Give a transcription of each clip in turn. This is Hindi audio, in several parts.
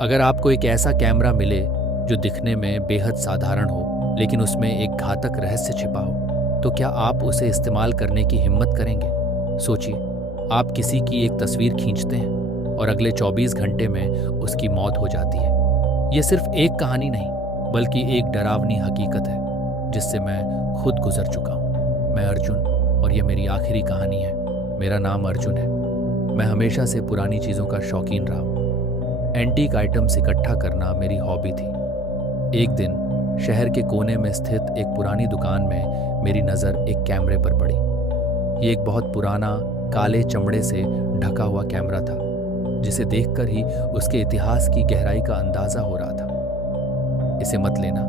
अगर आपको एक ऐसा कैमरा मिले जो दिखने में बेहद साधारण हो लेकिन उसमें एक घातक रहस्य छिपा हो, तो क्या आप उसे इस्तेमाल करने की हिम्मत करेंगे? सोचिए, आप किसी की एक तस्वीर खींचते हैं और अगले 24 घंटे में उसकी मौत हो जाती है। यह सिर्फ एक कहानी नहीं, बल्कि एक डरावनी हकीकत है जिससे मैं खुद गुजर चुका हूँ। मैं अर्जुन, और यह मेरी आखिरी कहानी है। मेरा नाम अर्जुन है। मैं हमेशा से पुरानी चीज़ों का शौकीन रहा हूँ। एंटीक आइटम्स इकट्ठा करना मेरी हॉबी थी। एक दिन शहर के कोने में स्थित एक पुरानी दुकान में मेरी नज़र एक कैमरे पर पड़ी। ये एक बहुत पुराना, काले चमड़े से ढका हुआ कैमरा था, जिसे देखकर ही उसके इतिहास की गहराई का अंदाज़ा हो रहा था। इसे मत लेना,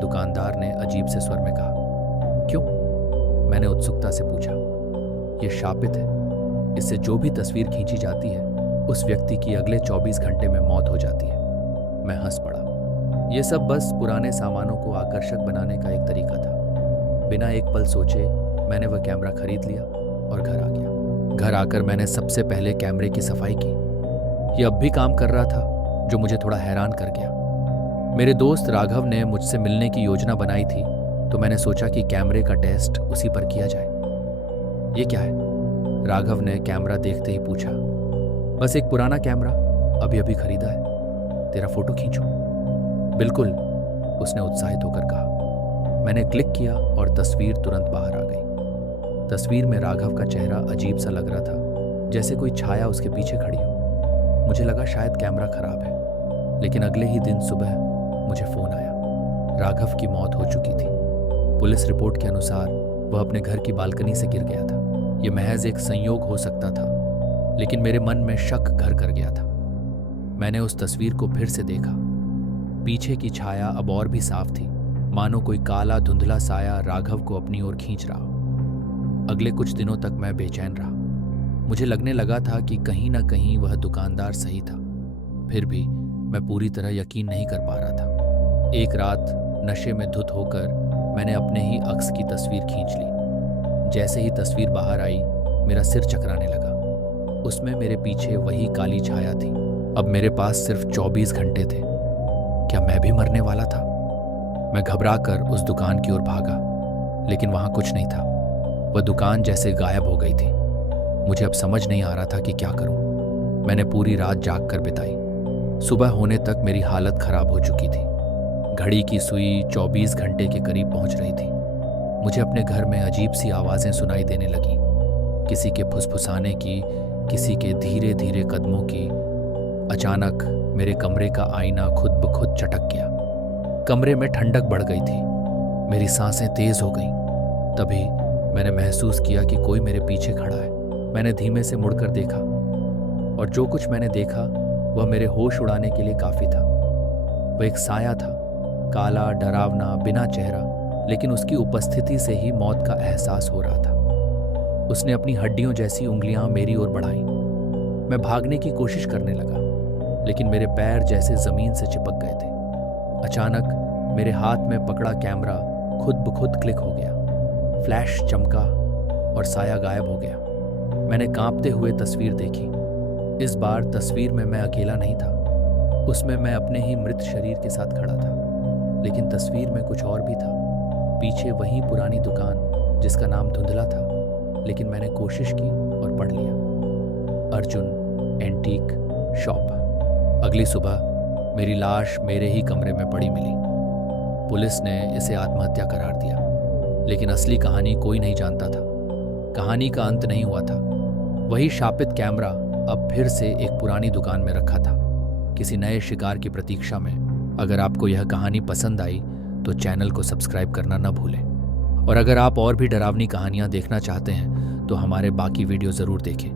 दुकानदार ने अजीब से स्वर में कहा। क्यों? मैंने उत्सुकता से पूछा। यह शापित है। इससे जो भी तस्वीर खींची जाती है, उस व्यक्ति की अगले 24 घंटे में मौत हो जाती है। मैं हंस पड़ा। यह सब बस पुराने सामानों को आकर्षक बनाने का एक तरीका था। बिना एक पल सोचे मैंने वह कैमरा खरीद लिया और घर आ गया। घर आकर मैंने सबसे पहले कैमरे की सफाई की। यह अब भी काम कर रहा था, जो मुझे थोड़ा हैरान कर गया। मेरे दोस्त राघव ने मुझसे मिलने की योजना बनाई थी, तो मैंने सोचा कि कैमरे का टेस्ट उसी पर किया जाए। ये क्या है? राघव ने कैमरा देखते ही पूछा। बस एक पुराना कैमरा, अभी अभी खरीदा है। तेरा फोटो खींचूं? बिल्कुल, उसने उत्साहित होकर कहा। मैंने क्लिक किया और तस्वीर तुरंत बाहर आ गई। तस्वीर में राघव का चेहरा अजीब सा लग रहा था, जैसे कोई छाया उसके पीछे खड़ी हो। मुझे लगा शायद कैमरा खराब है, लेकिन अगले ही दिन सुबह मुझे फोन आया। राघव की मौत हो चुकी थी। पुलिस रिपोर्ट के अनुसार वह अपने घर की बालकनी से गिर गया था। यह महज एक संयोग हो सकता था, लेकिन मेरे मन में शक घर कर गया था। मैंने उस तस्वीर को फिर से देखा। पीछे की छाया अब और भी साफ थी, मानो कोई काला धुंधला साया राघव को अपनी ओर खींच रहा हो। अगले कुछ दिनों तक मैं बेचैन रहा। मुझे लगने लगा था कि कहीं ना कहीं वह दुकानदार सही था। फिर भी मैं पूरी तरह यकीन नहीं कर पा रहा था। एक रात नशे में धुत होकर मैंने अपने ही अक्स की तस्वीर खींच ली। जैसे ही तस्वीर बाहर आई, मेरा सिर चकराने लगा। उसमें मेरे पीछे वही काली छाया थी। अब मेरे पास सिर्फ 24 घंटे थे। क्या मैं भी मरने वाला था? मैं घबराकर उस दुकान की ओर भागा, लेकिन वहां कुछ नहीं था। वह दुकान जैसे गायब हो गई थी। मुझे अब समझ नहीं आ रहा था कि क्या करूं। मैंने पूरी रात जाग कर बिताई। सुबह होने तक मेरी हालत खराब हो चुकी थी। घड़ी की सुई 24 घंटे के करीब पहुंच रही थी। मुझे अपने घर में अजीब सी आवाजें सुनाई देने लगी, किसी के फुसफुसाने की, किसी के धीरे धीरे कदमों की। अचानक मेरे कमरे का आईना खुद ब खुद चटक गया। कमरे में ठंडक बढ़ गई थी। मेरी सांसें तेज हो गईं। तभी मैंने महसूस किया कि कोई मेरे पीछे खड़ा है। मैंने धीमे से मुड़कर देखा, और जो कुछ मैंने देखा वह मेरे होश उड़ाने के लिए काफी था। वह एक साया था, काला, डरावना, बिना चेहरा, लेकिन उसकी उपस्थिति से ही मौत का एहसास हो रहा था। उसने अपनी हड्डियों जैसी उंगलियां मेरी ओर बढ़ाई। मैं भागने की कोशिश करने लगा, लेकिन मेरे पैर जैसे जमीन से चिपक गए थे। अचानक मेरे हाथ में पकड़ा कैमरा खुद ब खुद क्लिक हो गया। फ्लैश चमका और साया गायब हो गया। मैंने कांपते हुए तस्वीर देखी। इस बार तस्वीर में मैं अकेला नहीं था। उसमें मैं अपने ही मृत शरीर के साथ खड़ा था, लेकिन तस्वीर में कुछ और भी था। पीछे वही पुरानी दुकान जिसका नाम धुंधला था, लेकिन मैंने कोशिश की और पढ़ लिया, अर्जुन एंटीक शॉप। अगली सुबह मेरी लाश मेरे ही कमरे में पड़ी मिली। पुलिस ने इसे आत्महत्या करार दिया, लेकिन असली कहानी कोई नहीं जानता था। कहानी का अंत नहीं हुआ था। वही शापित कैमरा अब फिर से एक पुरानी दुकान में रखा था, किसी नए शिकार की प्रतीक्षा में। अगर आपको यह कहानी पसंद आई तो चैनल को सब्सक्राइब करना न भूलें। और अगर आप और भी डरावनी कहानियां देखना चाहते हैं तो हमारे बाकी वीडियो जरूर देखें।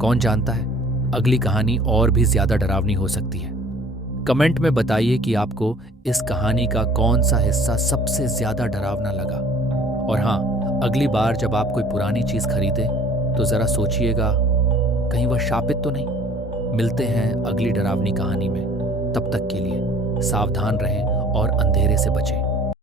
कौन जानता है, अगली कहानी और भी ज्यादा डरावनी हो सकती है। कमेंट में बताइए कि आपको इस कहानी का कौन सा हिस्सा सबसे ज्यादा डरावना लगा। और हाँ, अगली बार जब आप कोई पुरानी चीज खरीदें तो जरा सोचिएगा कहीं वह शापित तो नहीं। मिलते हैं अगली डरावनी कहानी में। तब तक के लिए सावधान रहें और अंधेरे से बचें।